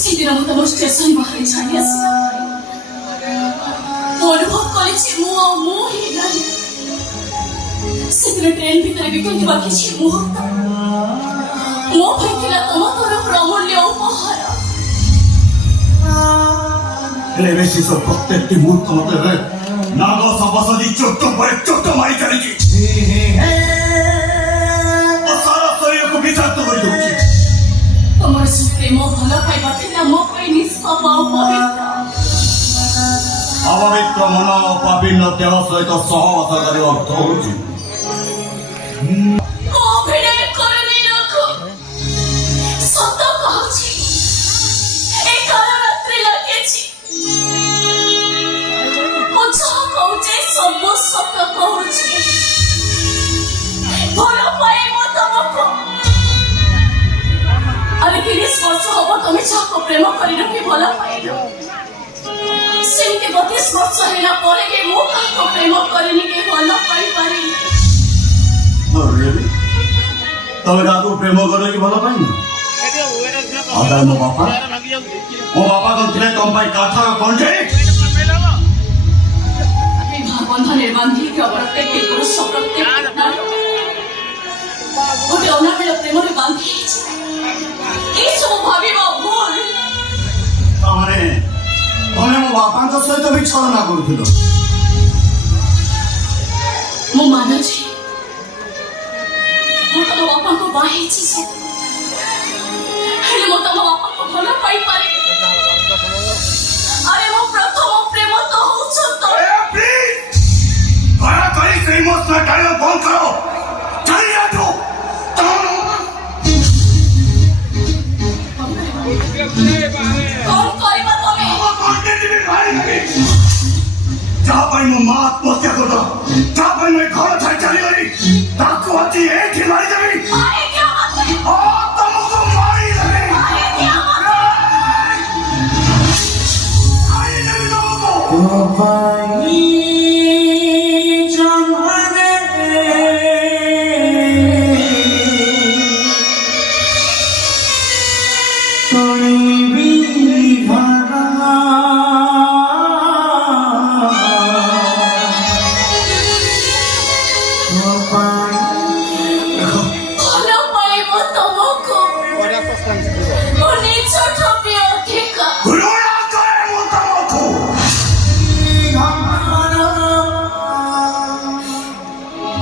সেদিন আমি তোমার স্টেশন বাহারে ছাড়ি আসিলাম অনুভব করেছি ମୁଁ ହେଇନାହିଁ ସେଦିନ ଟ୍ରେନ୍ ଭିତରେ ବିତୁଥିବା କିଛି ମୁହୂର୍ତ୍ତ ମୋ ପାଇଁ ଥିଲା ତମ ତରଫରୁ ଅମୂଲ୍ୟ ଉପହାର। ହେଲେ ଏବେ ସେ ସବୁ ପ୍ରତ୍ୟେକଟି ମୁହୂର୍ତ୍ତ ମତେ ଏବେ ନାଗ ସବାସଦି ଚୋଟ ପରେ ଚୋଟ ମାରି ଚାଲିଛି। ସାରା ଶରୀରକୁ ବିଷାକ୍ତ କରିଦେଉଛି। ତମର ସେ ପ୍ରେମ ଭଲ ପାଇବା ଥିଲା ମୋ ପାଇଁ ନିଷ୍ପାପ ଆଉ ପବିତ୍ର। ଅପବିତ୍ର ମନ ଓ ପାପିନ ଦେହ ସହିତ ସହବାସ କରିବା ଅର୍ଥ ହେଉଛି ଅଭିନୟ କରୁନି ରଘୁ, ସତ କହୁଛି ଏ କାଳ ରାତ୍ରି ଲାଗିଛି। ମୁଁ ଯାହା କହୁଛି ସବୁ ସତ କହୁଛି। ଭଲ ପାଏ ମୁଁ ତମକୁ। ଆରେ 30 ବର୍ଷ ହବ ତମେ ଯାହାକୁ ପ୍ରେମ କରି ରଖି ଭଲ ପାଇଲ, ସେମିତି 32 ବର୍ଷ ହେଲା ପରେ କି ମୁଁ କାହାକୁ ପ୍ରେମ କରିନି କି ଭଲ ପାଇପାରିନି। ତମେ କାହାକୁ ପ୍ରେମ କର କି ଭଲ ପାଇନି? ମୋ ବାପା କଣ ଥିଲେ ତମ ପାଇଁ କାଠର କଣ୍ଢେଇ? ବନ୍ଧନରେ ବାନ୍ଧି କେବଳ ପ୍ରତ୍ୟେକ ପୁରୁଷ ପ୍ରତ୍ୟେକ ଗୋଟେ ଅନାମିଳ ପ୍ରେମରେ ବାନ୍ଧି ହେଇଛି। ଏସବୁ ଭାବିବା ଭୁଲ। ତମେ ମୋ ବାପାଙ୍କ ସହିତ ବି ଛଳନା କରୁଥିଲ। ମୁଁ ମାନୁଛି ମୁଁ ତମ ବାପାଙ୍କୁ ବାହା ହେଇଛି, ହେଲେ ମୁଁ ତମ ବାପାଙ୍କୁ ଭଲ ପାଇପାରିନି। ଆରେ ମୋ ପ୍ରଥମ ପ୍ରେମ ତ ହଉଛ ତମେ। ଦୟାକରି ସେଇ ମୋ ଡାଇଲଗ ବନ୍ଦ କର। କଣ କରିବା ତମେ? ଯାହା ପାଇଁ ମୋ ମା ଆତ୍ମହତ୍ୟା କରିଦେଲା, ଯାହା ପାଇଁ ମୁଁ ଘର ଛାଡ଼ି ଚାଲିଗଲି, ତାକୁ ଆଜି ଏଇଠି ମାରିଦେବି। ତମକୁ ମାରିଦେବି।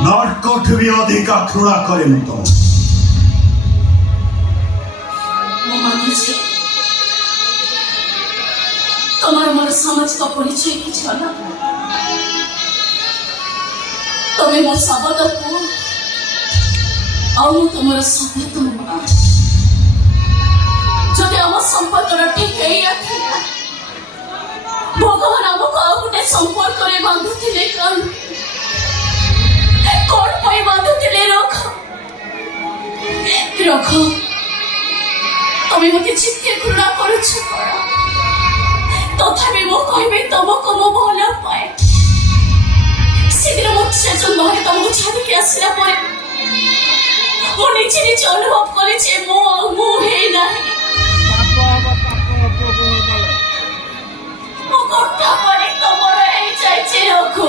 ନର୍କଠୁ ବି ଅଧିକା ଘୃଣା କରେ ମୁଁ ତମ। ମୁଁ ମାନୁଛି তোমার আমার সামাজিক পরিচয় কিছু না। তুমি ମୋ ଶବଦ ପୁଅ ଆଉ ମୁଁ ତମର ଶବଦ ମା। ଯଦି ଆମ ସମ୍ପର୍କର ଠିକ ଏଇଆ ଥିଲା, ଭଗବାନ ଆମକୁ ଆଉ ଗୋଟେ ସମ୍ପର୍କରେ ବାନ୍ଧୁଥିଲେ କଣ ପାଇଁ ବାନ୍ଧୁଥିଲେ? ରଖ ତମେ ମତେ ଯେତେ ଘୃଣା କରୁଛ କର, ତଥାପି ମୁଁ କହିବି ତମକୁ ମୁଁ ଭଲ ପାଏ। ସେଦିନ ମୁଁ ଷ୍ଟେସନ ବାହାରେ ତମକୁ ଛାଡ଼ିକି ଆସିଲା ପରେ ମୁଁ ନିଜେ ଅନୁଭବ କରିଛି ମୁଁ ହେଇନାହିଁ। ମୋ କଥା ପରେ ତମର ହେଇଯାଇଛି ରଘୁ,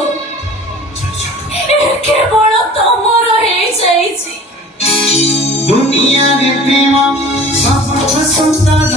କେବଳ ତମର ହେଇଯାଇଛି। ଦୁନିଆରେ ପ୍ରେମ ସବୁଠୁ ସୁନ୍ଦର।